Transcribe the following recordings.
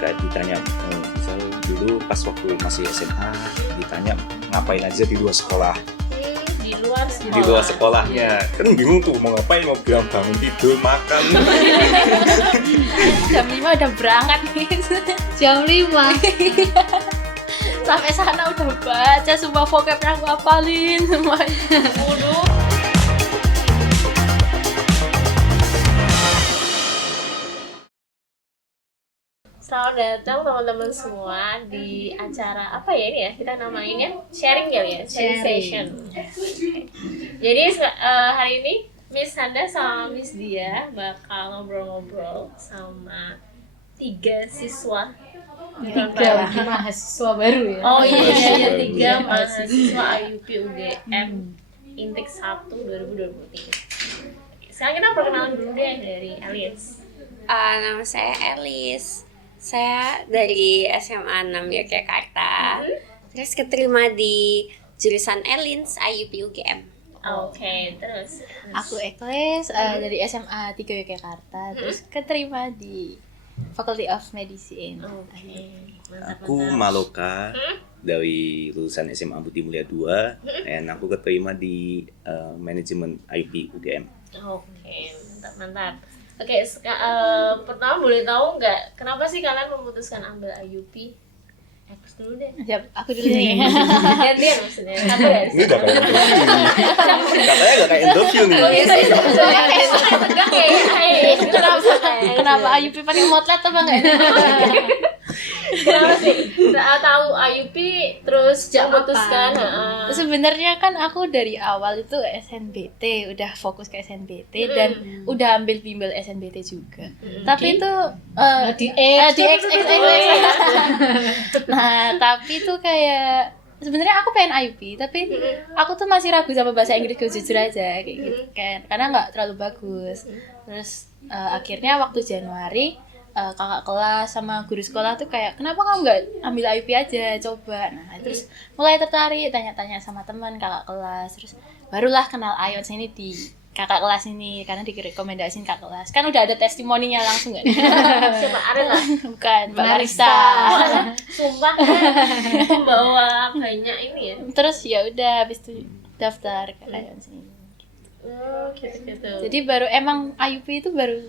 kayak ditanya misal dulu pas waktu masih SMA ditanya ngapain aja di luar sekolah. Di luar sekolah ya kan bingung tuh mau ngapain, mau bilang bangun tidur makan. Jam 5 udah berangkat nih. Jam 5. Sampai sana udah baca semua vocab yang aku hafalin semuanya. Selamat datang teman-teman semua di acara apa ya ini ya, kita namainnya sharing ya, sharing session. Jadi hari ini Miss Handa sama Miss Dia bakal ngobrol-ngobrol sama 3 siswa. 3 mahasiswa baru ya. Oh iya, 3 Iya. mahasiswa IUP UGM Intake 1 2023. Sekarang kita perkenalan dulu deh dari Alice. Nama saya Elis. Saya dari SMA 6 Yogyakarta. Terus keterima di jurusan Elins IUP UGM. Oke, terus Aku Ekles dari SMA 3 Yogyakarta, terus keterima di Faculty of Medicine. Oke, mantap. Aku Maloka dari lulusan SMA Budi Mulia 2 dan aku keterima di manajemen IUP UGM. Oke, mantap. Oke, pertama boleh tahu nggak kenapa sih kalian memutuskan ambil IUP? Ekles dulu deh. Siap, aku dulu nih. Gantian maksudnya. Satu ya. Ini udah kayak interview. Katanya gak kayak interview nih. Kenapa IUP pakai motlet apa enggak? Kenapa sih? Tahu IUP terus memutuskan. Sebenarnya kan aku dari awal itu SNBT, udah fokus ke SNBT dan udah ambil bimbel SNBT juga. Tapi itu Di X. Nah, tapi itu kayak sebenarnya aku pengen IUP, tapi aku tuh masih ragu sama bahasa Inggrisku, jujur aja kayak gitu. Karena nggak terlalu bagus. Terus akhirnya waktu Januari kakak kelas sama guru sekolah tuh kayak kenapa kamu nggak ambil IUP aja, coba. Nah terus mulai tertarik, tanya-tanya sama teman kakak kelas, terus barulah kenal IELTS ini di kakak kelas ini karena direkomendasiin kakak kelas. Kan udah ada testimoninya langsung kan? Siapa Arena? Bukan, Mbak Marista. Sumpah membawa banyak ini ya. Terus ya udah habis itu daftar ke IELTS ini. Gitu. Jadi baru emang IUP itu baru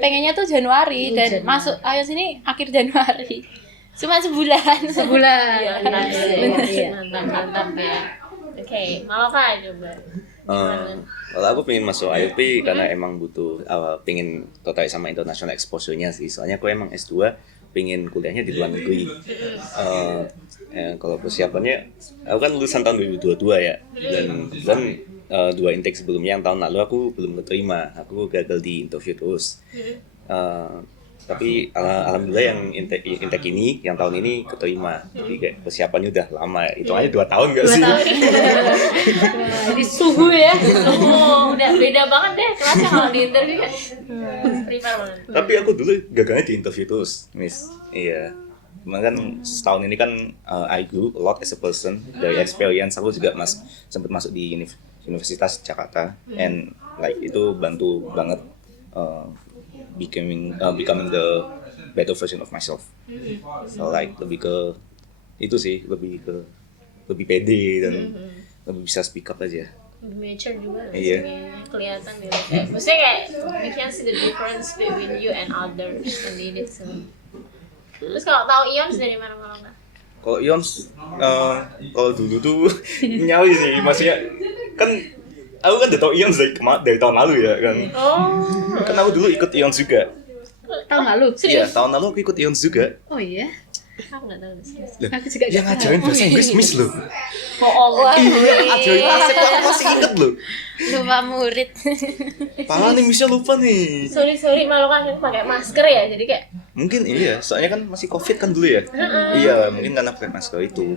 pengennya tuh Januari dan masuk IELTS ini akhir Januari. Cuma sebulan. Iya, Iya. mantap ya. Oke, Maloka coba. Kalau aku pengen masuk IUP karena emang butuh pengen tertarik sama international exposure-nya sih. Soalnya aku emang S2 pengen kuliahnya di luar negeri. Kalau persiapannya, aku kan lulusan tahun 2022 ya. Dan 2 intake sebelumnya yang tahun lalu aku belum keterima. Aku gagal di interview terus. Tapi alhamdulillah yang intake ini, yang tahun ini keterima. Jadi kayak persiapannya udah lama. Itu aja 2 tahun gak sih? Jadi suhu ya. Oh, udah beda banget deh kelasnya kalau di interview kan. Prepare banget. Tapi aku dulu gagalnya di interview terus, Miss. Iya. Cuman kan setahun ini kan I grew a lot as a person. Dari experience aku juga sempat masuk di Universitas Jakarta, and like itu bantu banget becoming the better version of myself. So like lebih ke itu sih, lebih pede dan lebih bisa speak up aja. Mature juga Iya. kelihatan ya. Maksudnya kayak we can see the difference between you and others candidates. Terus kalau tahu Ions dari mana Maloka? Kalau Ions, kalau dulu tuh nyali sih, maksudnya kan aku kan udah tau Ions dari tahun lalu ya kan. Oh. Kan aku dulu ikut Ions juga. Tahun lalu. Iya, tahun lalu aku ikut Ions juga. Oh iya. Aku nggak tahu sih. Aku juga Yang ngajarin bahasa Inggris Miss loh. Bohong. Iya, ngajarin asik aku masih inget loh. Lupa murid. Parah nih, Missnya lupa nih. Sorry Maloka kan pakai masker ya, jadi kayak Mungkin iya, soalnya kan masih COVID kan dulu ya. Iya, mungkin karena pakai masker itu.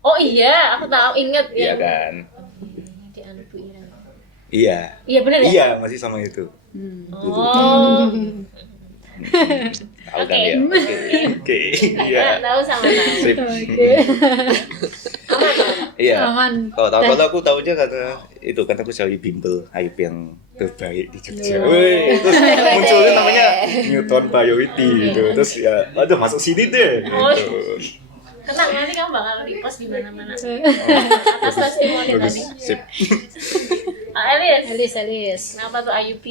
oh iya, aku tahu inget Iya ya. kan. Di anu Bu Ira. Iya. Iya benar ya? Iya, masih sama itu. Oh. Tahu kan Oke. ya? Oke. Iya. Tahu sama tahu. Sip. Aman. Iya. Aman. Kalau tahun lalu aku tahu aja kata itu kan aku cari bimbel IUP yang terbaik di Jogja. Wih, terus munculnya namanya Newton Priority gitu. Terus ya, aduh masuk sini deh. Gitu. Tenang, nanti kamu bakal repost di mana-mana atas testimoni tadi. Sip. Elis, kenapa tuh IUP?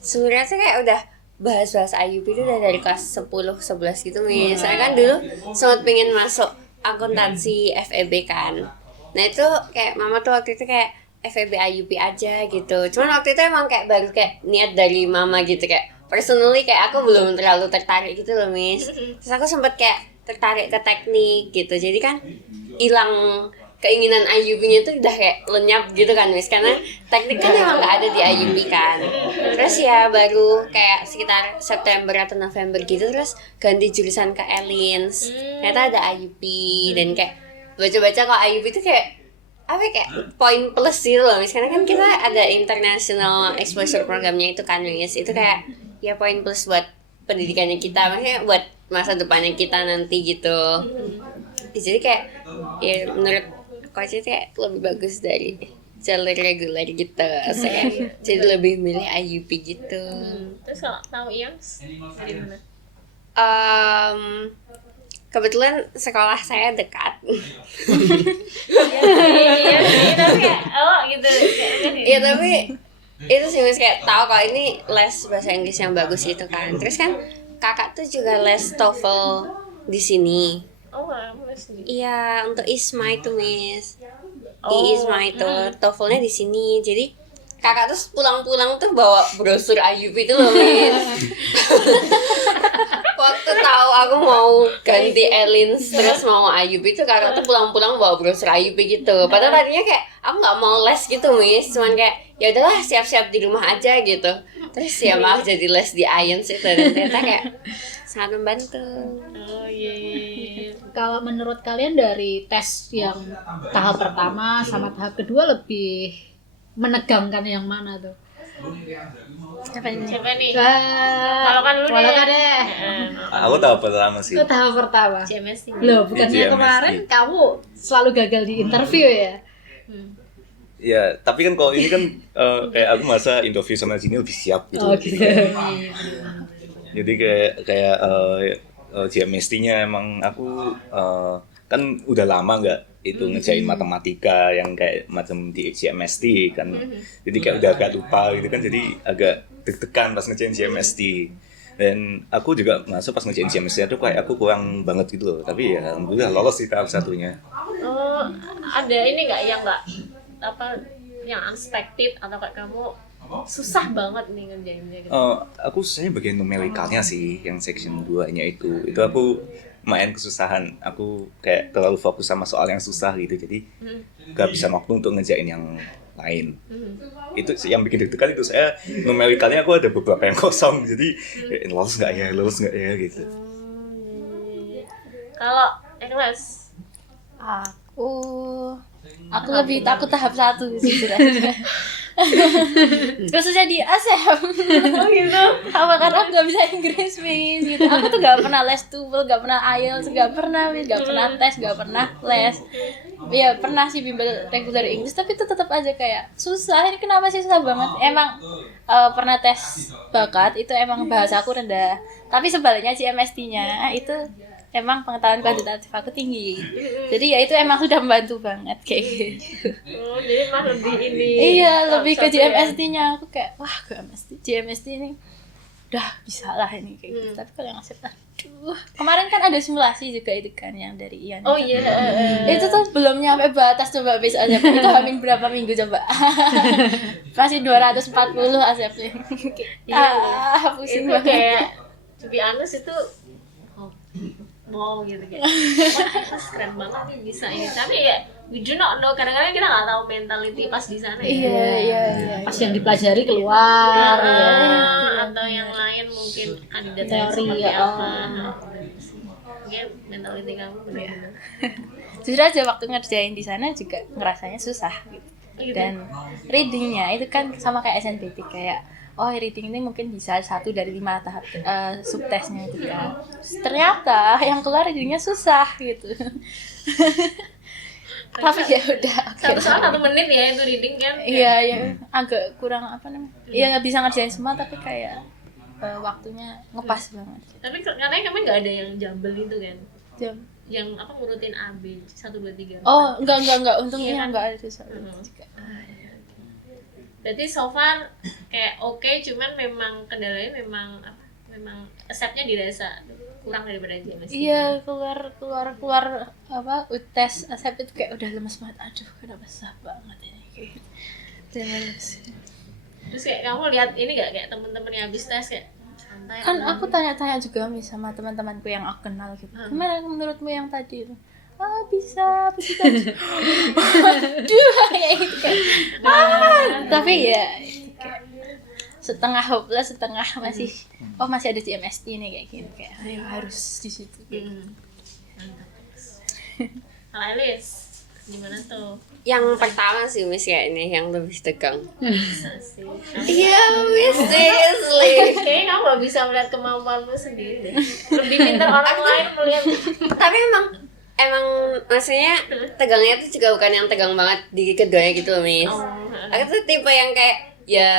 Sebenarnya sih kayak udah bahas-bahas IUP itu udah dari kelas 10-11 gitu nih. Saya kan dulu sempat pengen masuk akuntansi FEB kan. Nah itu kayak mama tuh waktu itu kayak FEB IUP aja gitu. Cuman waktu itu emang kayak baru kayak niat dari mama gitu, kayak personally kayak aku belum terlalu tertarik gitu loh Miss. Terus aku sempet kayak tertarik ke teknik gitu. Jadi kan hilang keinginan IUP-nya tuh udah kayak lenyap gitu kan Miss, karena teknik kan emang gak ada di IUP kan. Terus ya baru kayak sekitar September atau November gitu terus ganti jurusan ke Elins. Ternyata ada IUP dan kayak baca-baca kok IUP itu kayak apa ya, kayak poin plus gitu loh Miss, karena kan kita ada international exposure programnya itu kan Miss. Itu kayak ya poin plus buat pendidikannya kita, maksudnya buat masa depannya kita nanti gitu. Jadi kayak ya menurut coach itu kayak lebih bagus dari jalur reguler gitu. Saya jadi lebih milih IUP gitu. Terus kalau tahu Iyams dari mana? Kebetulan sekolah saya dekat. Iya sih, tapi kayak gitu kayaknya. Iya tapi itu sih Miss, kayak tahu kalau ini les bahasa Inggris yang bagus itu kan. Terus kan kakak tuh juga les TOEFL di sini. Oh, kamu les sendiri. Iya, untuk ISMA itu Miss. Di ISMA itu TOEFL-nya di sini. Jadi kakak tuh pulang-pulang tuh bawa brosur IUP itu loh Miss. Waktu tahu aku mau ganti Elins terus mau IUP itu kakak tuh pulang-pulang bawa brosur IUP gitu. Padahal tadinya kayak aku nggak mau les gitu Miss, cuman kayak ya udahlah siap-siap di rumah aja gitu. Terus ya malah jadi les di IELTS itu dan ternyata kayak sangat membantu. Oh iya. Kalau menurut kalian dari tes yang tahap pertama sama tahap kedua lebih menegangkan yang mana tuh? Siapa nih? Wah, Kalau kan lu Walaupun deh. deh. Aku tahu pertama sih. Itu tahap pertama. CMS Loh, bukannya GMS, kemarin iya. kamu selalu gagal di interview ya? Ya, tapi kan kalau ini kan kayak aku merasa interview sama sini lebih siap gitu. Oh gitu. Jadi kayak GMST-nya emang aku kan udah lama nggak itu ngerjain matematika yang kayak macam di GMST kan. Jadi kayak udah agak lupa gitu kan, jadi agak deg-degan pas ngerjain GMST. Dan aku juga masuk pas ngerjain GMST itu kayak aku kurang banget gitu loh. Tapi ya alhamdulillah lolos di tahap satunya. Oh, ada ini nggak yang nggak apa yang unexpected atau kayak kamu susah banget nih ngerjainnya gitu? Aku sebenarnya bagian numerikalnya sih yang section 2-nya itu aku lumayan kesusahan. Aku kayak terlalu fokus sama soal yang susah gitu, jadi gak bisa waktu untuk ngerjain yang lain. Itu yang bikin deg-degan itu saya numerikalnya aku ada beberapa yang kosong, jadi lolos nggak ya gitu. Kalau Ekles, Aku lebih takut tahap 1 jujur aja. Khususnya di ASEM. oh gitu. Apa karena aku gak bisa Inggris Miss gitu. Aku tuh gak pernah les TOEFL, gak pernah IELTS, gak pernah Miss, gak pernah tes, gak pernah les. Ya pernah sih bimbel regular Inggris, tapi itu tetap aja kayak susah. Ini kenapa sih susah banget? Emang pernah tes bakat itu emang bahasa aku rendah. Tapi sebaliknya GMST-nya itu emang pengetahuan kuantitatif aku tinggi. Jadi ya itu emang sudah membantu banget kayak gitu. Oh, jadi mah lebih ini. Iya, lebih ke satu ya. GMST-nya. Aku kayak wah, GMST ini udah bisa lah ini kayak gitu. Tapi kalau yang asep, aduh. Kemarin kan ada simulasi juga itu kan yang dari Ian. Oh itu. iya. Itu tuh belum nyampe batas coba bisa asep. Itu hamin berapa minggu coba. Masih 240 asepnya. Pusing Itu banget. kayak to be honest itu mau gitu kayak wah keren banget nih bisa ini, tapi ya we do not know, kadang-kadang kita nggak tahu mentality pas di sana Iya. Pas yang dipelajari keluar ya. atau yang lain mungkin kandidat Teori, seperti ya. apa. Mungkin mentality kamu benar-benar Jujur aja waktu ngerjain di sana juga ngerasanya susah gitu. Dan readingnya itu kan sama kayak SNBT kayak reading ini mungkin bisa 1 dari 5 tahap subtesnya itu kan. Ternyata yang keluar readingnya susah gitu. tapi ya udah Satu soal 1 menit ya itu reading kan. iya ya agak kurang apa namanya iya nggak bisa ngerjain semua tapi kayak waktunya ngepas banget Tapi katanya kemarin nggak ada yang jumble itu kan. jam Yang apa ngurutin AB 1 2 3. oh enggak untungnya Iya kan? enggak ada soal Mhm. juga. Berarti so far kayak oke, cuman memang kendalanya memang apa? Memang accept-nya dirasa kurang daripada JMS. Iya keluar apa tes asap itu kayak udah lemes banget aduh kenapa susah banget ini kayak gitu. Udah lemes. Terus kayak kamu lihat ini gak kayak temen-temen yang habis tes kayak santai. Kan aku tanya-tanya juga nih sama teman-temanku yang aku kenal gitu gimana menurutmu yang tadi itu bisa aduh kayak gitu kayak tapi ya itu kayak setengah hopeless setengah masih masih ada CMST nih kayak gini kayak ayo harus di situ Mantap. Kalau Elis gimana tuh? Yang pertama sih Miss kayak ini yang lebih tegang. Bisa sih. Iya Miss, seriously. Kayaknya kamu gak bisa melihat kemampuanmu sendiri deh. Lebih pintar orang lain melihat. Tapi emang maksudnya tegangnya tuh juga bukan yang tegang banget di keduanya gitu loh Miss. Aku tuh tipe yang kayak ya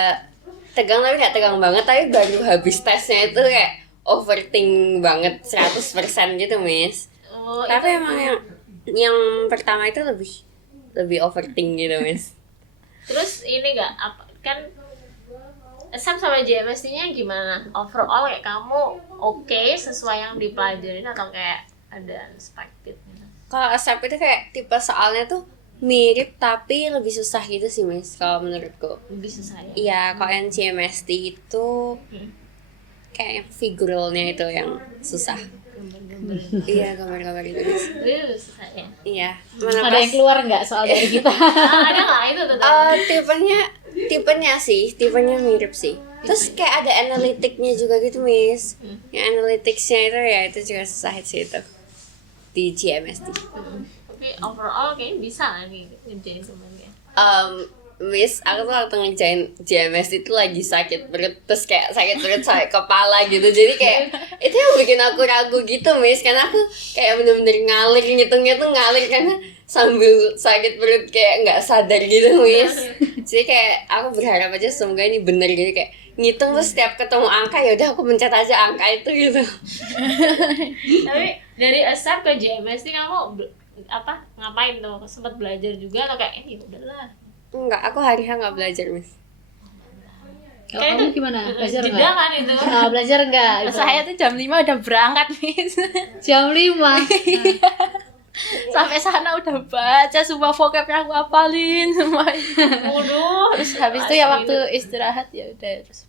tegang tapi gak tegang banget, tapi baru habis tesnya itu kayak overthink banget 100% gitu Miss. Oh, Tapi emang yang pertama itu lebih overthink gitu Miss. terus ini gak apa kan Sam sama JMST-nya gimana? Overall kayak kamu oke sesuai yang dipelajarin atau kayak ada unexpected gitu? Kalau ASAP itu kayak tipe soalnya tuh mirip tapi lebih susah gitu sih Miss kalau menurutku. Lebih susah ya? Iya, kalau yang CMST itu kayak figuralnya itu yang susah. Gambar-gambar. Iya, gambar-gambar itu Miss. Itu lebih susah ya? Iya. Ada yang keluar nggak soal dari kita? Ada nggak itu tuh? tipenya mirip sih. Terus kayak ada analitiknya juga gitu Miss. Yang analyticsnya itu ya itu juga susah sih itu di GMST. Tapi overall kayaknya bisa lah nih ngerjain semuanya. Miss, aku tuh waktu ngerjain GMS itu lagi sakit perut, terus kayak sakit perut sampai kepala gitu. Jadi kayak itu yang bikin aku ragu gitu Miss, karena aku kayak bener-bener ngalir, ngitungnya tuh ngalir karena sambil sakit perut kayak nggak sadar gitu Miss. Jadi kayak aku berharap aja semoga ini bener gitu, kayak ngitung terus setiap ketemu angka ya udah aku pencet aja angka itu gitu. Tapi dari ASAP ke JMS nih kamu ngapain tuh? Sempat belajar juga atau kayak ya udahlah? Enggak, aku hari-hari nggak belajar Miss. Kalau kamu gimana? Belajar jeda nggak? kan itu? Belajar nggak? saya tuh jam 5 udah berangkat Miss Jam 5. sampai sana udah baca semua vocabnya aku hafalin semuanya Waduh. terus habis itu ya waktu istirahat ya udah terus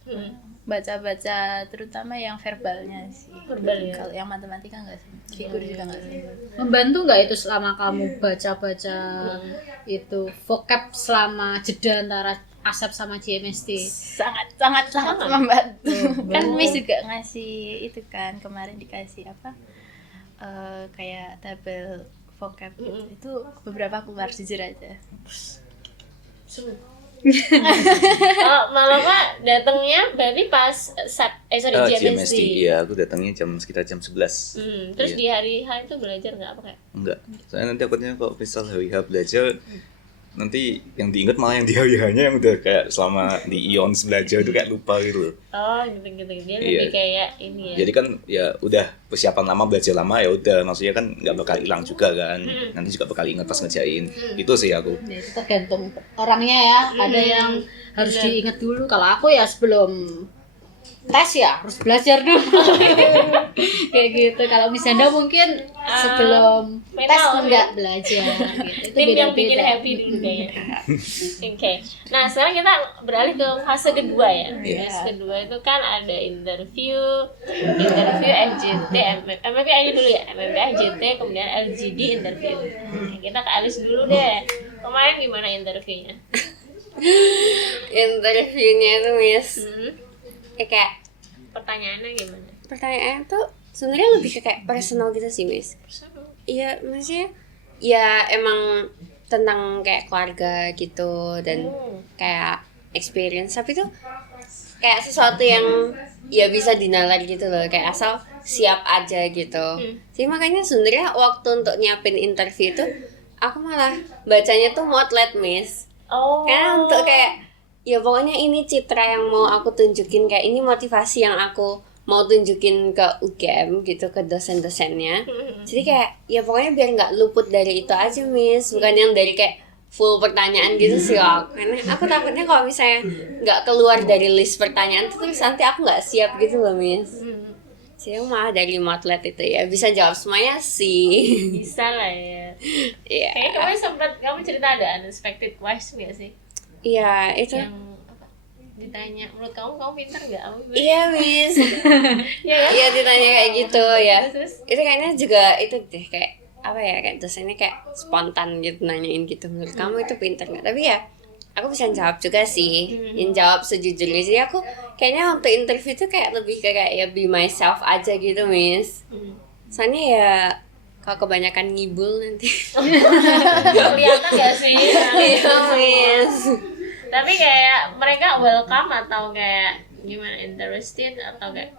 baca-baca terutama yang verbalnya sih Verbal ya? kalau yang matematika nggak sih figur juga nggak sih Membantu nggak itu selama kamu baca-baca itu vocab selama jeda antara ASAP sama GMST? sangat membantu kan Miss juga ngasih itu kan kemarin dikasih apa kayak tabel vocab gitu. Itu beberapa keluar jujur aja Malah Pak datangnya berarti pas GMST, GMST. iya aku datangnya sekitar jam 11. Terus Iya. di hari H itu belajar nggak apa kayak? Enggak, soalnya nanti takutnya kalau misal hari H belajar nanti yang diingat malah yang di hari H-nya yang udah kayak selama di IONS belajar itu kayak lupa gitu loh. Oh gitu dia Iya. lebih kayak ini ya. Jadi kan ya udah persiapan lama, belajar lama ya udah, maksudnya kan nggak bakal hilang juga kan. Nanti juga bakal ingat pas ngerjain. Itu sih aku. Ya, itu tergantung orangnya ya. Ada yang harus diingat dulu. Kalau aku ya sebelum tes ya harus belajar dulu. Kayak gitu. Kalau misalnya mungkin sebelum tes mental, enggak belajar gitu. Itu Tim yang bikin beda-beda. happy dulu kayaknya. Oke. Nah sekarang kita beralih ke fase kedua ya. Fase kedua itu kan ada interview FJT, MMP aja dulu ya. MMP FJT kemudian LGD interview. Kita ke Alice dulu deh. Kemarin gimana interviewnya? Interviewnya itu Miss, kayak Pertanyaannya gimana? pertanyaannya tuh sebenarnya lebih ke kayak personal gitu sih Miss. Iya, maksudnya ya emang tentang kayak keluarga gitu dan kayak experience, tapi tuh kayak sesuatu yang ya bisa dinalar gitu loh, kayak asal siap aja gitu. Jadi makanya sebenarnya waktu untuk nyiapin interview itu aku malah bacanya tuh motlet, Miss. Oh. Karena untuk kayak ya pokoknya ini citra yang mau aku tunjukin, kayak ini motivasi yang aku mau tunjukin ke UGM gitu, ke dosen-dosennya. Jadi kayak ya pokoknya biar nggak luput dari itu aja, Miss. Bukan yang dari kayak full pertanyaan gitu sih aku. Karena aku takutnya kalau misalnya nggak keluar dari list pertanyaan terus nanti aku nggak siap gitu loh, Miss. Jadi malah dari motlet itu ya bisa jawab semuanya sih. Bisa lah ya. Iya. Kayaknya kamu sempat cerita ada unexpected question gak sih? Iya, itu. Yang apa? Ditanya, menurut kamu pintar gak? Iya, Miss. Iya kan? Iya ditanya kayak gitu ya. Terus? Itu kayaknya juga itu deh kayak apa ya, kayak dosennya kayak spontan gitu nanyain gitu, menurut kamu itu pintar nggak? Tapi ya aku bisa jawab juga sih, yang jawab sejujurnya. Jadi aku kayaknya untuk interview itu kayak lebih ke kayak ya be myself aja gitu, Miss. Soalnya ya kalau kebanyakan ngibul nanti. Kelihatan gak sih? Iya, Miss. Tapi kayak mereka welcome atau kayak gimana, interested atau kayak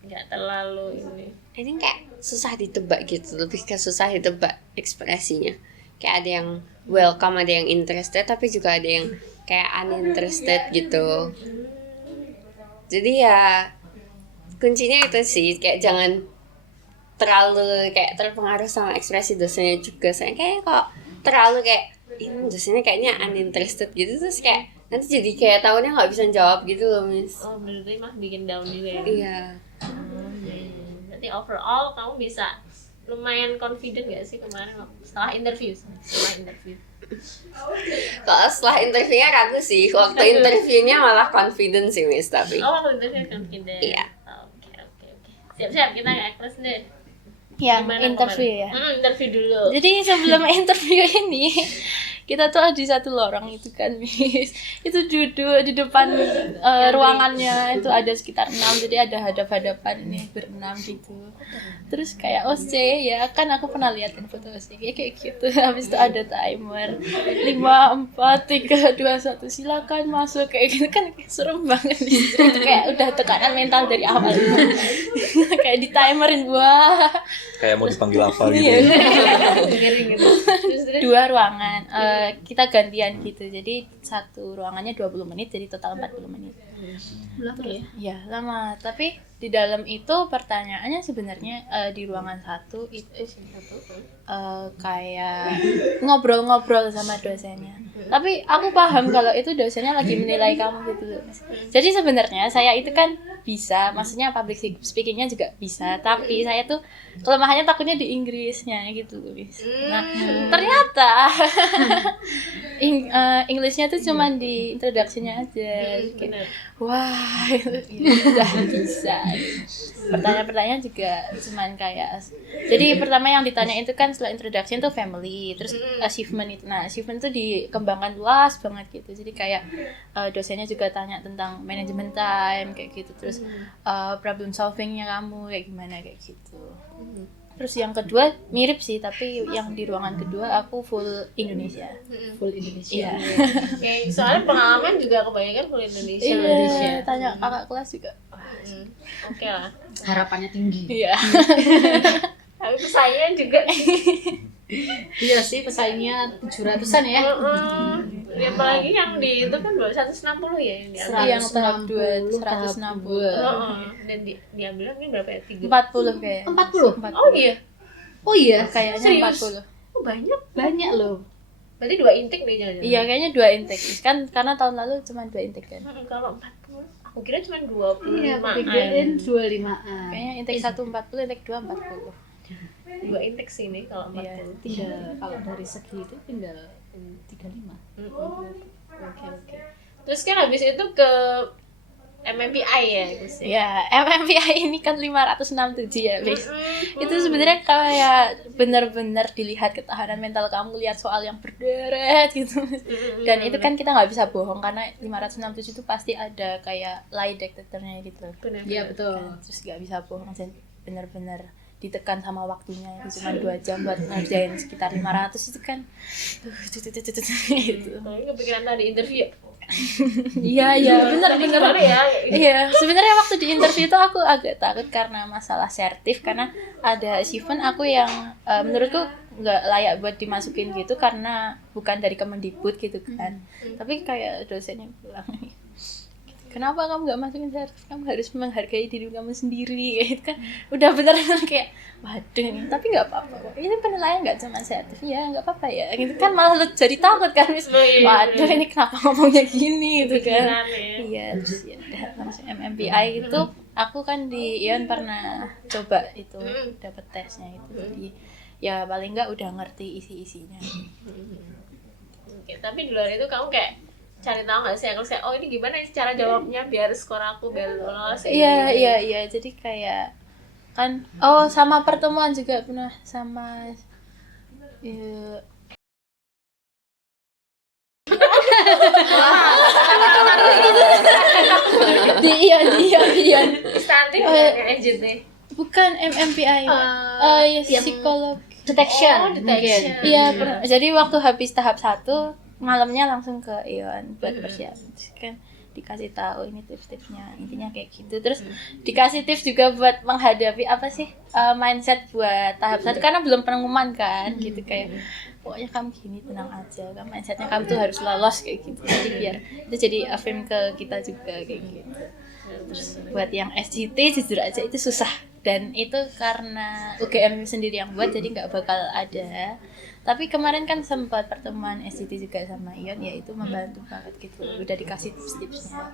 nggak terlalu ini? Ini kayak susah ditebak gitu, lebih ke susah ditebak ekspresinya. Kayak ada yang welcome, ada yang interested, tapi juga ada yang kayak uninterested gitu. Jadi ya kuncinya itu sih, kayak jangan terlalu kayak terpengaruh sama ekspresi dosennya juga. Soalnya kayaknya kok terlalu kayak ini dosennya kayaknya uninterested gitu, terus kayak nanti jadi kayak tahunnya nggak bisa jawab gitu loh, Miss. Oh, berarti mah bikin down juga ya? Iya. Berarti overall kamu bisa lumayan confident gak sih kemarin setelah interview? Kalau setelah interviewnya ragu sih, waktu interviewnya malah confident sih, Miss, tapi Oh, waktu interview confident. Iya. Oke. Siap-siap kita actress deh. Yang Gimana interview kemarin? ya. Interview dulu. Jadi sebelum interview ini kita tuh di satu lorong itu kan, Miss. Itu duduk di depan ruangannya itu ada sekitar 6, jadi ada hadap-hadapan nih berenam gitu. Terus kayak OC ya kan, aku pernah liatin foto OC kayak gitu. Habis itu ada timer 5, 4, 3, 2, 1 silakan masuk kayak gitu kan, serem banget. Itu kayak udah tekanan mental dari awal. Kayak di timerin, wah. Kayak mau dipanggil apa gitu. Iya. Gitu. Terus 2 ruangan, kita gantian gitu, jadi satu ruangannya 20 menit, jadi total 40 menit. Lama ya? Ya lama, tapi di dalam itu pertanyaannya sebenarnya di ruangan satu itu kayak ngobrol-ngobrol sama dosennya. Tapi aku paham kalau itu dosennya lagi menilai kamu gitu loh. Jadi sebenarnya saya itu kan bisa, maksudnya public speakingnya juga bisa, tapi saya tuh kelemahannya takutnya di Inggrisnya gitu loh, Bis. Nah ternyata Englishnya tuh cuma di introduction-nya aja. Kayak, wah udah bisa. Pertanyaan-pertanyaan juga cuman kayak, jadi pertama yang ditanya itu kan setelah introduction tuh family, terus achievement itu. Nah achievement tuh dikembangkan luas banget gitu, jadi kayak dosennya juga tanya tentang management time kayak gitu, terus problem solvingnya kamu kayak gimana kayak gitu. Terus yang kedua mirip sih, tapi yang di ruangan kedua aku full Indonesia. Full Indonesia. Iya. Kayak soalnya pengalaman juga kebanyakan full Indonesia. Iya, tanya kakak kelas juga. Oke lah. Harapannya tinggi. Iya. Tapi pesaingnya juga. Iya sih, pesaingnya 700-an ya. Ya, apalagi yang di itu kan 160 ya yang diambil. Yang tahap 2 tahap 160. Dan diambilnya ini berapa ya? 40 kayak. 40? Oh iya. Oh iya, Kayaknya Serius? 40. Oh banyak. banyak loh. Berarti 2 intake nih jangan-jangan. Iya, kayaknya 2 intake. Kan karena tahun lalu cuma 2 intake kan. Kalau 40, aku kira cuma 25. Iya, aku pikirin 25-an. Kayaknya intake 1 40, intake 2 40. 2 intake sih nih kalau 40. Iya. Tinggal kalau dari segi itu tinggal 35. Oke. Terus kan habis itu ke MMPI ya, Gus. Ya, MMPI ini kan 567 ya, Bis. Itu sebenarnya kayak benar-benar dilihat ketahanan mental kamu, lihat soal yang berderet gitu. Dan itu kan kita nggak bisa bohong karena 567 itu pasti ada kayak lie detectornya gitu. Iya, betul. Kan, terus nggak bisa bohong, dan benar-benar ditekan sama waktunya itu cuma 2 jam buat ngerjain sekitar 500 itu kan gitu. Kalau kepikiran tadi interview. Iya benar ya. iya sebenarnya waktu di interview itu aku agak takut karena masalah sertif, karena ada achievement aku yang menurutku nggak layak buat dimasukin gitu karena bukan dari Kemendikbud gitu kan. Tapi kayak dosennya bilang, kenapa kamu nggak masukin sertif, kamu harus menghargai diri kamu sendiri gitu kan. Udah beneran kayak waduh nih, tapi nggak apa-apa kok, ini penilaian nggak cuma sertif ya, nggak apa-apa ya gitu kan, malah lu jadi takut kan, waduh ini kenapa ngomongnya gini gitu kan. Iya, terus ya udah langsung MMPI itu aku kan di Ion pernah coba itu dapat tesnya itu, jadi ya paling nggak udah ngerti isi-isinya. Oke, tapi di luar itu kamu kayak cari tahu nggak sih, aku kayak oh ini gimana sih cara jawabnya biar skor aku biar lolos. Iya, jadi kayak kan sama pertemuan juga pernah sama di Ion. Stunting Oh, dan NJT. Bukan MMPI. Ya psikolog. Detection, detection. mungkin. Iya, pernah. Jadi waktu habis tahap 1, malamnya langsung ke Ion buat persiapan. Terus kan dikasih tahu ini tips-tipsnya, intinya kayak gitu. Terus dikasih tips juga buat menghadapi apa sih mindset buat tahap 1 karena belum pengumuman kan, gitu kayak pokoknya kamu gini tenang aja, kan mindsetnya kamu tuh harus lolos kayak gitu. Jadi biar itu jadi affirm ke kita juga kayak gitu. Terus buat yang SJT jujur aja itu susah, dan itu karena UGM sendiri yang buat jadi nggak bakal ada. Tapi kemarin kan sempat pertemuan SJT juga sama Ion, ya itu membantu banget gitu, udah dikasih tips-tipsnya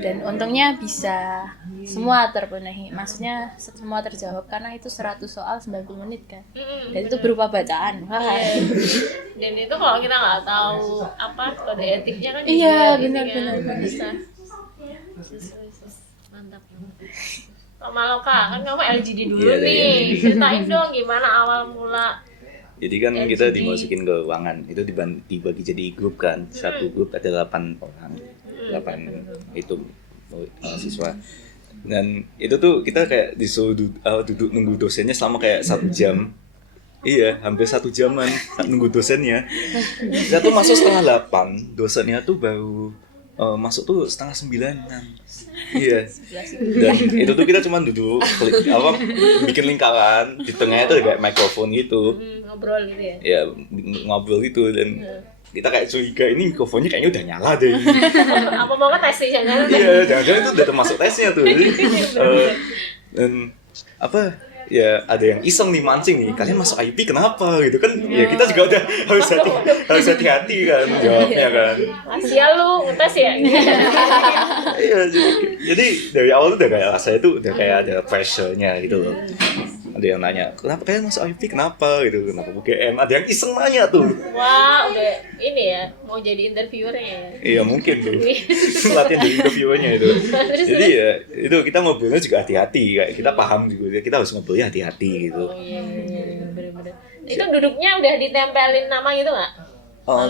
dan untungnya bisa semua terpenuhi, maksudnya semua terjawab karena itu 100 soal 90 menit kan, dan itu berupa bacaan. Wah. Dan itu kalau kita nggak tahu apa kode etiknya kan Iya, juga benar. bisa. Mantap. Pak Maloka, kan kamu LGD dulu Iya, nih. Ceritain dong gimana awal mula. Jadi kan LGD. kita dimasukin ke ruangan, itu dibagi jadi grup kan. Satu grup ada 8 orang. 8 itu siswa. Dan itu tuh kita kayak disuruh duduk nunggu dosennya selama kayak 1 jam. Iya, hampir 1 jaman nunggu dosennya. Saya tuh masuk setengah 8, dosennya tuh baru masuk tuh setengah 9-an. Iya. Dan itu tuh kita cuma duduk bikin lingkaran, di tengahnya tuh kayak mikrofon gitu. Ngobrol gitu ya. Ya, ngobrol gitu, dan kita kayak curiga ini mikrofonnya kayaknya udah nyala deh. Apa mau ngetes sih jangan? Iya, jangan-jangan itu udah termasuk tesnya tuh. Jadi, dan apa? Ya ada yang iseng nih, mancing nih, kalian masuk IP kenapa gitu kan? Ya kita juga udah harus hati-hati kan jawabnya kan. Asia lu ngetes ya. Iya, jadi dari awal tuh udah kayak rasanya tuh udah kayak ada pressure-nya gitu loh. Ada yang nanya, kenapa kalian masuk IP, kenapa gitu, kenapa UGM? Ada yang iseng nanya tuh. Wah, udah ini ya, mau jadi interviewernya ya. Iya mungkin tuh, latihan dari interviewernya itu. Jadi ya itu kita ngobrolnya juga hati-hati, kayak kita paham juga, kita harus ngobrolnya hati-hati gitu. Oh iya, bener-bener. Itu duduknya udah ditempelin nama gitu nggak?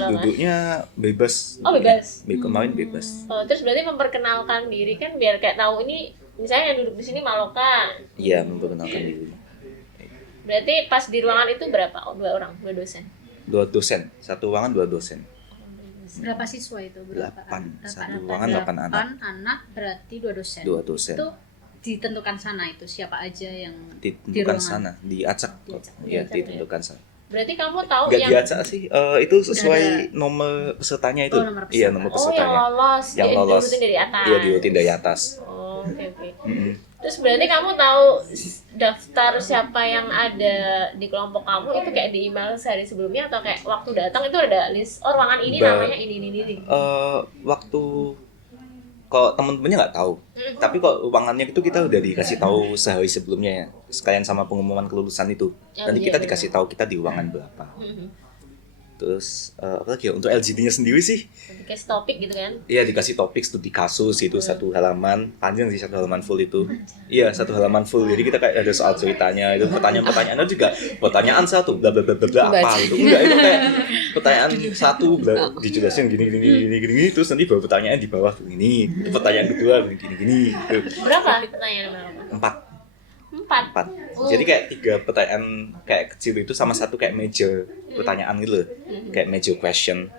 Duduknya bebas. Oh bebas. Kemarin bebas. Oh, terus berarti memperkenalkan diri kan biar kayak tahu ini misalnya yang duduk di sini Maloka. Iya, memperkenalkan diri. Berarti pas di ruangan itu berapa? Oh, 2 orang, 2 dosen. 2 dosen, satu ruangan 2 dosen. Berapa siswa itu? Berapa? 8. Satu ruangan 8 anak. 8 anak berarti 2 dosen. 2 dosen. Itu ditentukan sana itu siapa aja yang di Ditentukan ruangan? sana, diacak. Iya, ditentukan sana. Berarti kamu tahu Enggak yang diacak sih, itu sesuai nomor pesertanya itu. Oh, nomor Iya, nomor yang pesertanya. lolos, Yang jadi lolos. diurutin dari atas. Iya, diurutin dari atas. Oh, oke. Mm-mm. Terus berarti kamu tahu daftar siapa yang ada di kelompok kamu itu kayak di email sehari sebelumnya atau kayak waktu datang itu ada list ruangan ini namanya ini. Waktu kalau temen-temennya nggak tahu, tapi kok ruangannya itu kita udah dikasih tahu sehari sebelumnya ya, sekalian sama pengumuman kelulusan itu. Nanti kita dikasih tahu kita di ruangan berapa. Terus apa lagi ya, untuk LGD-nya sendiri sih? Dikasih topik gitu kan? Iya, dikasih topik studi kasus itu 1 halaman, panjang sih 1 halaman full itu. Iya, 1 halaman full. Jadi kita kayak ada soal ceritanya, itu pertanyaan-pertanyaannya juga pertanyaan 1 bla bla bla bla apa gitu. Enggak, itu kayak pertanyaan 1 dijelasin gini terus nanti baru pertanyaan di bawah tuh ini. Itu pertanyaan kedua gini gitu. Berapa pertanyaan berapa? 4. Jadi kayak 3 pertanyaan kayak kecil itu sama 1 kayak major pertanyaan gitu loh. Kayak major question.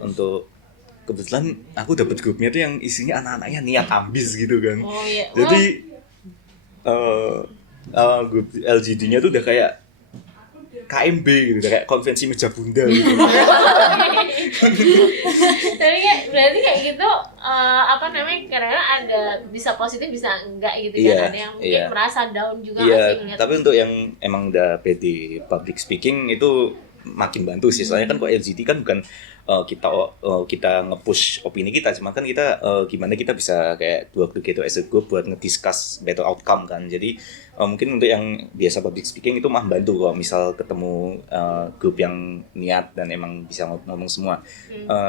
Untuk kebetulan aku dapat grupnya tuh yang isinya anak-anaknya niat ambis gitu kan. Oh iya. Jadi grup LGD-nya tuh udah kayak KMB gitu, udah kayak konvensi meja bunda gitu. Tapi kayak berarti kayak gitu karena ada bisa positif bisa enggak gitu Iya, kan, ada yang mungkin iya. merasa down juga nggak sih Iya, ngeliat. tapi untuk yang emang udah pede public speaking itu makin bantu sih. Soalnya kan kok LGD kan bukan kita nge-push opini kita, cuma kan kita gimana kita bisa kayak work together as a group buat ngediscuss better outcome kan. Jadi mungkin untuk yang biasa public speaking itu mah bantu kalau misal ketemu grup yang niat dan emang bisa ngomong semua.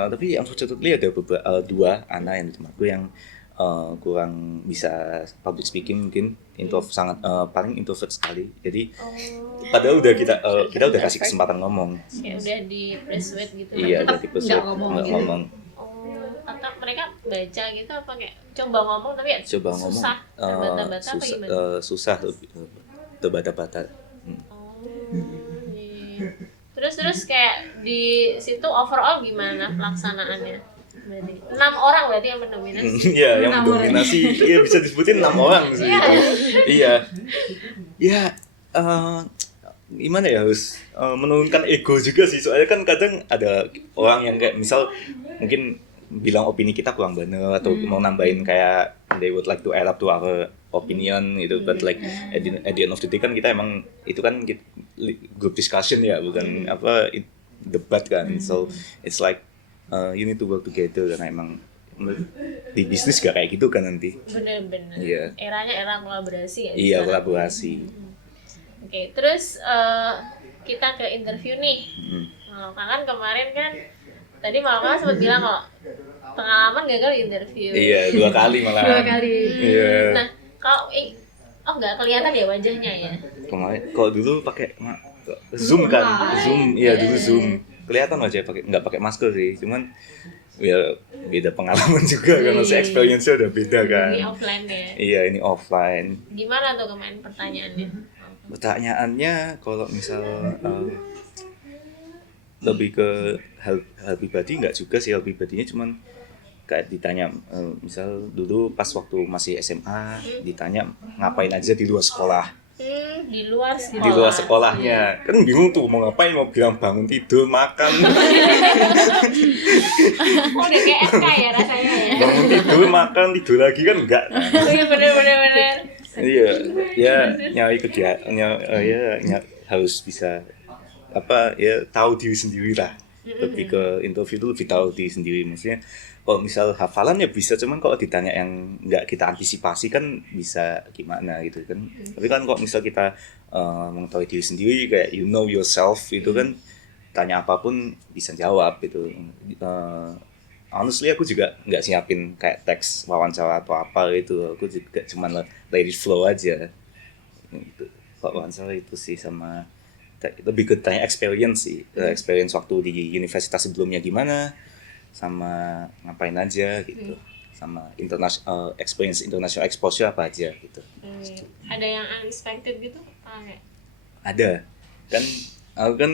Tapi unfortunately ada beberapa dua anak yang di tempatku yang kurang bisa public speaking, mungkin sangat paling introvert sekali. Jadi padahal udah kita udah kasih kesempatan ngomong. Kayak udah di persuade gitu kan. Iya, Tetap udah tipe nggak ngomong nggak gitu. ngomong. atau mereka baca gitu apa kayak coba ngomong tapi ya Coba ngomong susah terbata-bata apa gimana? susah terbata-bata. Iya. Terus kayak di situ overall gimana pelaksanaannya? Berarti 6 orang berarti yang mendominasi. Iya, yang mendominasi ya bisa disebutin 6 orang sih. Iya. Ya gimana ya, harus menurunkan ego juga sih, soalnya kan kadang ada orang yang kayak misal mungkin bilang opini kita kurang bener atau mau nambahin kayak they would like to add up to our opinion gitu, but like at the end of the day kan kita emang itu kan group discussion ya, bukan debat kan, so it's like you need to work together karena emang di bisnis gak kayak gitu kan nanti. Bener-bener. Iya. Eranya era kolaborasi ya. Iya, sekarang. kolaborasi. Oke, terus kita ke interview nih. Malaka kan kemarin kan tadi Malaka sempat bilang kalau pengalaman gagal di interview. Iya, 2 kali malah. 2 kali. Iya. Nah, kalau nggak kelihatan ya wajahnya ya. Kemarin kalau dulu pakai Zoom kan. Zoom, iya dulu Zoom. Kelihatan aja nggak pakai masker sih, cuman ya beda pengalaman juga kan, maksudnya experience-nya udah beda kan. Ini offline ya. Iya, ini offline. Gimana tuh kemarin pertanyaannya? Pertanyaannya kalau misal lebih ke hal pribadi, nggak juga sih hal pribadinya, cuman kayak ditanya misal dulu pas waktu masih SMA ditanya ngapain aja di luar sekolah. Di luar sekolah. Di luar sekolahnya kan bingung tuh mau ngapain, mau bilang bangun tidur makan. Oh, udah kayak SK ya rasanya ya. Bangun tidur makan tidur lagi kan enggak. Oh iya bener. Iya, ya nyari kegiatannya harus bisa tahu diri sendiri lah. Lebih ke interview itu lebih tahu diri sendiri, maksudnya kalau misal hafalan ya bisa, cuman kalau ditanya yang nggak kita antisipasi kan bisa gimana gitu kan. Tapi kan kalau misal kita mengetahui diri sendiri, kayak you know yourself itu kan, tanya apapun bisa jawab gitu. Honestly aku juga nggak siapin kayak teks wawancara atau apa gitu, aku juga cuman let it flow aja gitu. Kalau wawancara itu sih sama lebih ke tanya experience sih, experience waktu di universitas sebelumnya gimana, sama ngapain aja gitu, sama experience international exposure apa aja gitu. Ada yang unexpected gitu? Ada kan, aku kan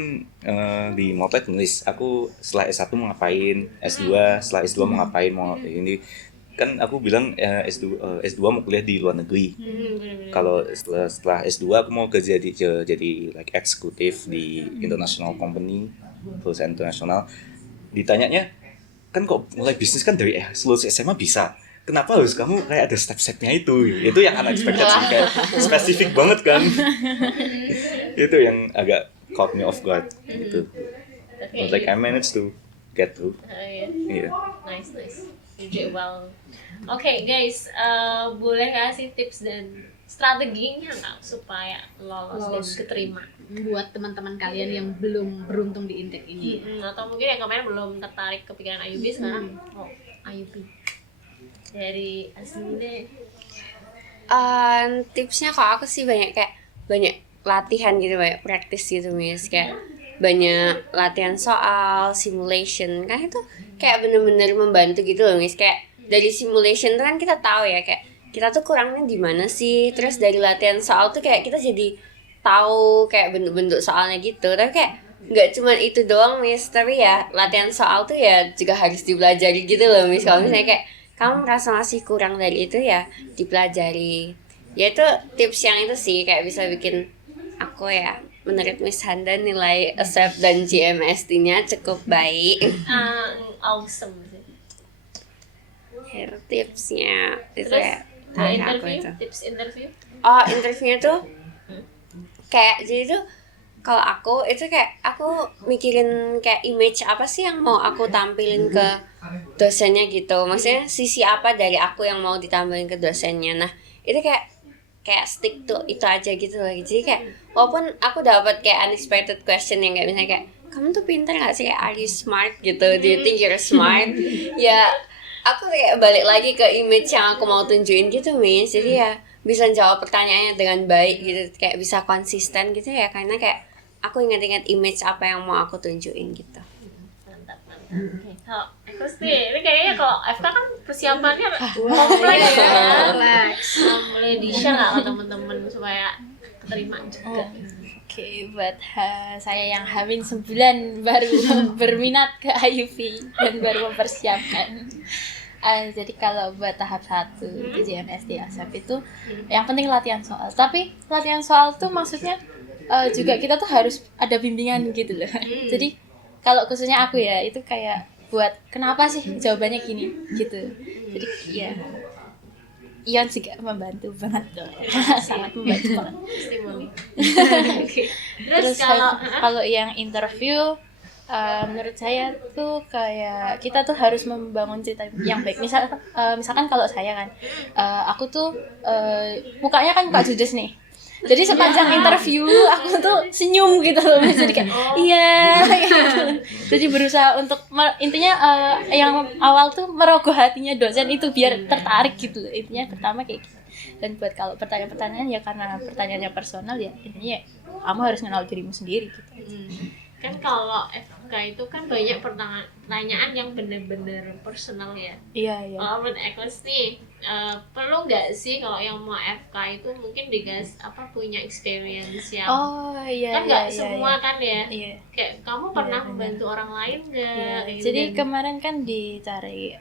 di Moped nulis aku setelah S1 mau ngapain, S2 setelah S2 mau ngapain, mau ini kan aku bilang S2 mau kuliah di luar negeri. Kalau setelah S2 aku mau kerja jadi like eksekutif di international company, perusahaan internasional. Ditanyanya kan kok mulai bisnis kan dari lulus SMA bisa, kenapa harus kamu kayak ada step-stepnya itu yang unexpected sih, kayak spesifik banget kan. Itu yang agak caught me off guard gitu. But like I managed to get through. Iya. Nice. You did well. Oke, guys, boleh kasih tips dan strateginya nggak supaya lolos dan keterima? Buat teman-teman kalian yang belum beruntung di intake ini. Atau mungkin yang kemarin belum tertarik kepikiran IUB sekarang, IUB dari asli deh. Tipsnya kalau aku sih banyak latihan gitu, banyak praktis gitu, Miss, kayak banyak latihan soal, simulation, kan itu kayak bener-bener membantu gitu loh, Miss. Kayak dari simulation tuh kan kita tahu ya kayak kita tuh kurangnya di mana sih, terus dari latihan soal tuh kayak kita jadi tahu kayak bentuk-bentuk soalnya gitu. Tapi kayak nggak cuma itu doang, Miss, tapi ya latihan soal tuh ya juga harus dipelajari gitu loh, Miss. Kalau misalnya kayak kamu merasa masih kurang dari itu ya dipelajari. ya itu tips yang itu sih kayak bisa bikin aku ya menurut Miss Handa nilai ASEP dan GMST-nya cukup baik. Awesome sih. Hair tipsnya itu Terus ya tanya aku interview, itu. tips interview. Oh, interviewnya tuh kayak jadi tuh kalau aku itu kayak aku mikirin kayak image apa sih yang mau aku tampilin ke dosennya gitu. Maksudnya sisi apa dari aku yang mau ditampilin ke dosennya. Nah, itu kayak stick to itu aja gitu loh. Jadi kayak walaupun aku dapat kayak unexpected question yang kayak misalnya kayak kamu tuh pintar gak sih? Are you smart gitu? Do you think you're smart? Ya aku kayak balik lagi ke image yang aku mau tunjukin gitu Miss. Jadi ya bisa jawab pertanyaannya dengan baik gitu, kayak bisa konsisten gitu ya, karena kayak aku ingat-ingat image apa yang mau aku tunjukin gitu. Mantap. Oke, kalau Ekus nih, ini kayaknya kalau FK kan persiapannya kompleks ya. Boleh di-share nggak ke teman-teman supaya keterima juga? Oke, buat saya yang hamil 9 baru berminat ke IUP dan baru mempersiapkan. Jadi kalau buat tahap 1 itu JMSD ASEP itu yang penting latihan soal. Tapi latihan soal tuh maksudnya juga kita tuh harus ada bimbingan gitu loh. Jadi kalau khususnya aku ya itu kayak buat kenapa sih jawabannya gini gitu. Jadi ya Ion juga membantu banget dong. Sangat membantu banget. Testimoni. Terus kalau yang interview menurut saya tuh kayak kita tuh harus membangun cerita yang baik. Misalkan kalau saya kan aku tuh mukanya kan muka judes nih. Jadi sepanjang interview aku tuh senyum gitu loh. Jadi kayak iya gitu. Jadi berusaha untuk intinya yang awal tuh merogoh hatinya dosen itu biar tertarik gitu loh. Intinya pertama kayak gitu. Dan buat kalau pertanyaan-pertanyaan ya karena pertanyaannya personal ya intinya kamu harus kenal dirimu sendiri gitu. Kan kalau FK itu kan banyak pertanyaan yang benar-benar personal ya. Iya. Kalau menurut Ekus nih, perlu nggak sih kalau yang mau FK itu mungkin punya experience yang Iya. kan nggak semua kan ya. Iya. Kayak kamu pernah membantu orang lain nggak? Iya. Jadi kemarin kan dicari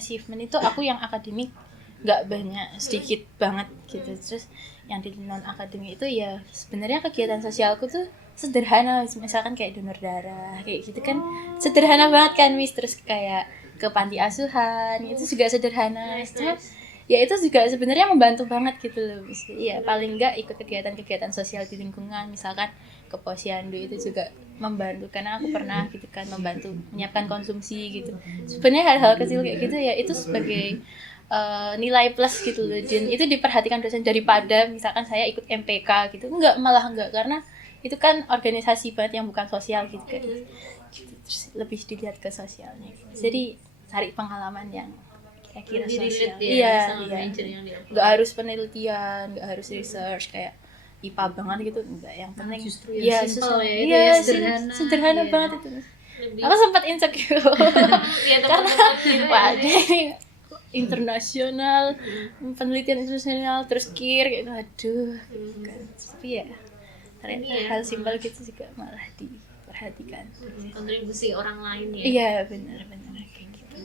achievement itu aku yang akademik nggak banyak, sedikit banget gitu. Terus yang di non akademik itu ya sebenarnya kegiatan sosialku tuh sederhana, misalkan kayak donor darah kayak gitu kan sederhana banget kan Miss. Terus kayak ke panti asuhan itu juga sederhana. Ya itu juga sebenarnya membantu banget gitu loh Miss. Iya paling enggak ikut kegiatan-kegiatan sosial di lingkungan, misalkan ke posyandu itu juga membantu karena aku pernah gitu kan membantu menyiapkan konsumsi gitu. Sebenarnya hal-hal kecil kayak gitu ya itu sebagai nilai plus gitu loh. Dan itu diperhatikan dosen daripada misalkan saya ikut MPK gitu. Malah enggak karena itu kan organisasi banget yang bukan sosial gitu kan. Gitu. Terus lebih dilihat ke sosialnya gitu. Jadi cari pengalaman yang kira-kira sosial. Iya. Enggak harus penelitian, enggak harus research kayak IPA banget gitu, enggak. Yang penting ya simple ya, sederhana banget itu. Aku sempat insecure. Karena wah ini internasional, penelitian internasional, terus KIR gitu, aduh kan. Tapi ya ternyata hal simpel gitu juga malah diperhatikan. Kontribusi orang lain ya. Iya benar kayak gitu.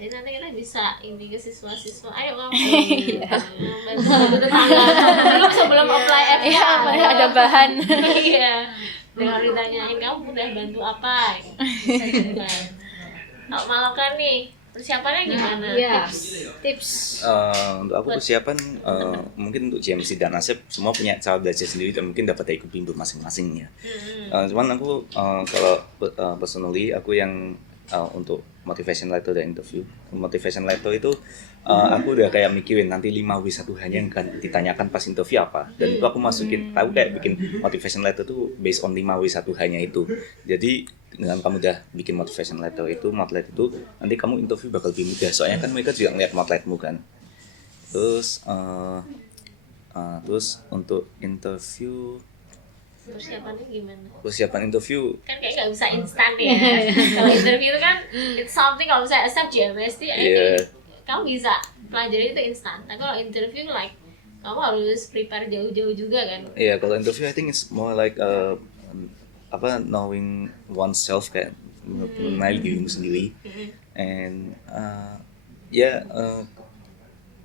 Jadi nanti kita bisa ini ke siswa-siswa, ayo kamu bantu tetangga sebelum apply FK. Iya, ada bahan. Iya. Dengan ditanyain kamu udah bantu apa? Kalau Maloka nih persiapannya gimana? Tips. Untuk aku persiapan mungkin untuk GMC dan ASEP semua punya cara belajar sendiri dan mungkin dapat ikut bimbel masing-masing ya. Cuman aku kalau personally aku yang untuk motivation letter dan interview. Motivation letter itu aku udah kayak mikirin nanti 5W1H yang kan ditanyakan pas interview apa. Dan itu aku masukin, aku kayak bikin motivation letter tuh based on 5W1H-nya itu. Jadi dengan kamu udah bikin motivation letter itu, motlet itu, nanti kamu interview bakal lebih mudah. Soalnya kan mereka juga ngeliat motletmu kan. Terus untuk interview persiapannya gimana? Persiapan interview Kan kayak nggak bisa instan ya. Kalau interview itu kan it's something, kalau misalnya ASEP GMST kamu bisa pelajari itu instan. Tapi kalau interview like kamu harus prepare jauh-jauh juga kan. Iya, kalau interview I think it's more like knowing oneself, kayak mengenali dirimu sendiri. And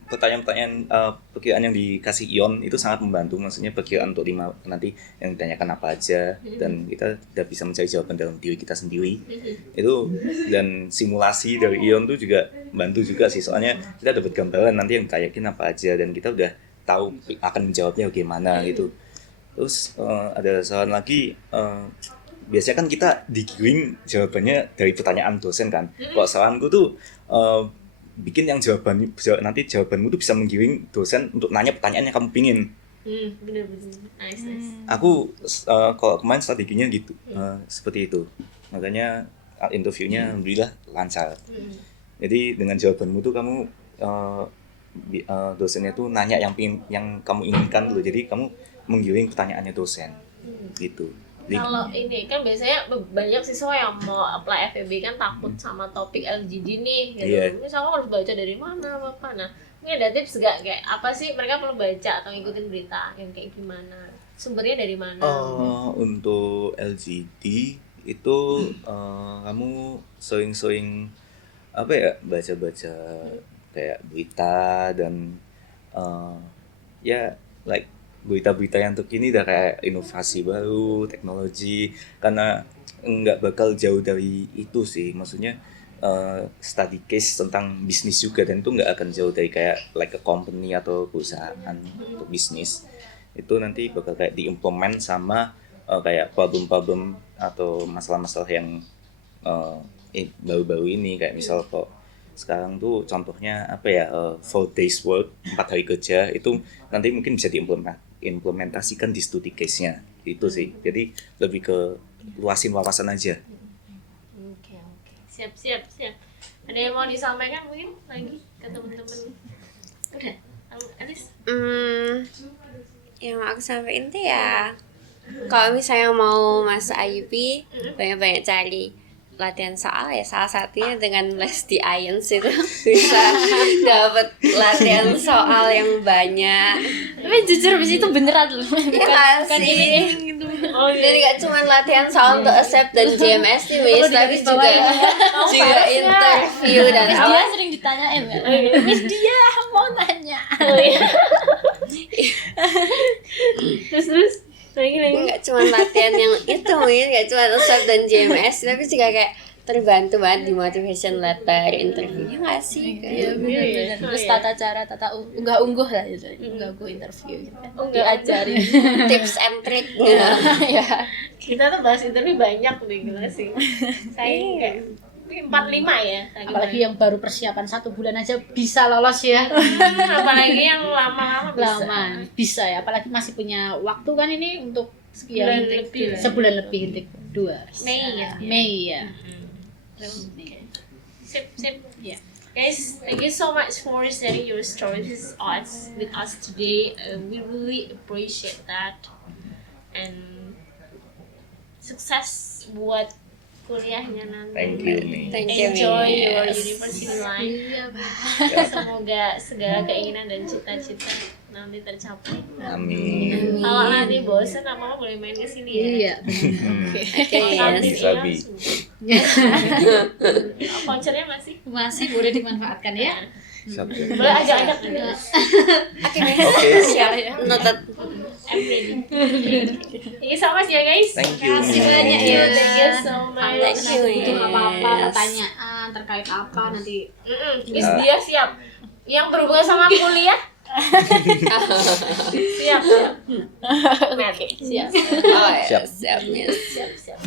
pertanyaan-pertanyaan perkiraan yang dikasih Ion itu sangat membantu, maksudnya perkiraan untuk nanti yang ditanyakan apa aja, dan kita udah bisa mencari jawaban dalam diri kita sendiri itu, dan simulasi dari Ion tuh juga bantu juga sih, soalnya kita dapat gambaran nanti yang ditanyakin apa aja dan kita udah tahu akan menjawabnya bagaimana gitu. Terus ada saran lagi, biasanya kan kita digiring jawabannya dari pertanyaan dosen kan. Kalau saranku tuh bikin yang nanti jawabanmu tuh bisa menggiring dosen untuk nanya pertanyaan yang kamu pingin. Bener-bener nice. Aku kalau kemarin strateginya gitu, seperti itu. Makanya interviewnya alhamdulillah lancar. Jadi dengan jawabanmu tuh kamu dosennya tuh nanya yang kamu inginkan dulu. Jadi kamu menggiring pertanyaannya dosen. Gitu. Kalau ini kan biasanya banyak siswa yang mau apply FEB kan takut sama topik LGD nih gitu. Yeah. Misalnya harus baca dari mana apa. Nah, ini ada tips gak kayak apa sih mereka perlu baca atau ngikutin berita yang kayak gimana? Sumbernya dari mana? Untuk LGD itu kamu sering-sering apa ya, baca-baca kayak berita dan ya like berita-berita yang terkini udah kayak inovasi baru, teknologi, karena nggak bakal jauh dari itu sih, maksudnya study case tentang bisnis juga, dan itu nggak akan jauh dari kayak like a company atau perusahaan untuk bisnis. Itu nanti bakal kayak diimplement sama kayak problem-problem atau masalah-masalah yang baru-baru ini, kayak misal kok sekarang tuh contohnya apa ya, 4 days work, 4 hari kerja, itu nanti mungkin bisa diimplementasikan di studi case-nya itu sih. Jadi lebih ke luasin wawasan aja. Oke. Siap. Ada yang mau disampaikan mungkin lagi ke teman-teman? Udah, Alis? Yang aku sampaikan tuh ya, kalau misalnya mau masuk IUP, banyak-banyak cari latihan soal ya, salah satunya dengan les di IELTS itu bisa dapat latihan soal yang banyak. Tapi jujur abis itu beneran loh, bukan ini gitu. Jadi gak cuma latihan soal untuk accept dan JMS nih, Miss, tapi juga interview dan Miss dia sering ditanyain kan, Miss dia mau nanya. Terus lagi nggak cuma latihan yang itu, Miss, nggak cuma accept dan JMS, tapi juga kayak terbantu banget di motivation letter interviewnya nggak sih? Iya benar. Terus tata cara, unggah-ungguh lah gitu, unggah-ungguh interview gitu kan. Diajarin Tips and trick. ya. kita tuh bahas interview banyak deh, gila sih. Saya kayak 4-5 ya. Apalagi yang baru persiapan 1 bulan aja bisa lolos ya. Apalagi yang lama-lama Bisa ya, apalagi masih punya waktu kan ini untuk Sebulan lebih. Sebulan lebih intake 2. Mei ya. Sip. Yeah. Guys, thank you so much for sharing your stories with us today. We really appreciate that. And sukses buat kuliahnya nanti. Thank you, Mi. Thank you, Enjoy Miss. your university life. Semoga segala keinginan dan cita-cita nanti tercapai. Amin. Kalau nanti bosan apa boleh main ke sini ya. Iya. Nanti Sabi. vouchernya masih Masih boleh dimanfaatkan ya. boleh ajak-ajak juga. Oke. Noted. I'm ready. Thank you so much ya guys. Thank you. Terima kasih banyak ya. Thank you so much. Thank you, Butuh apa-apa, Miss. pertanyaan terkait apa nanti. Miss dia siap. Yang berhubungan sama kuliah. siap. Oke. Siap. Oh ya, siap, Miss. Siap.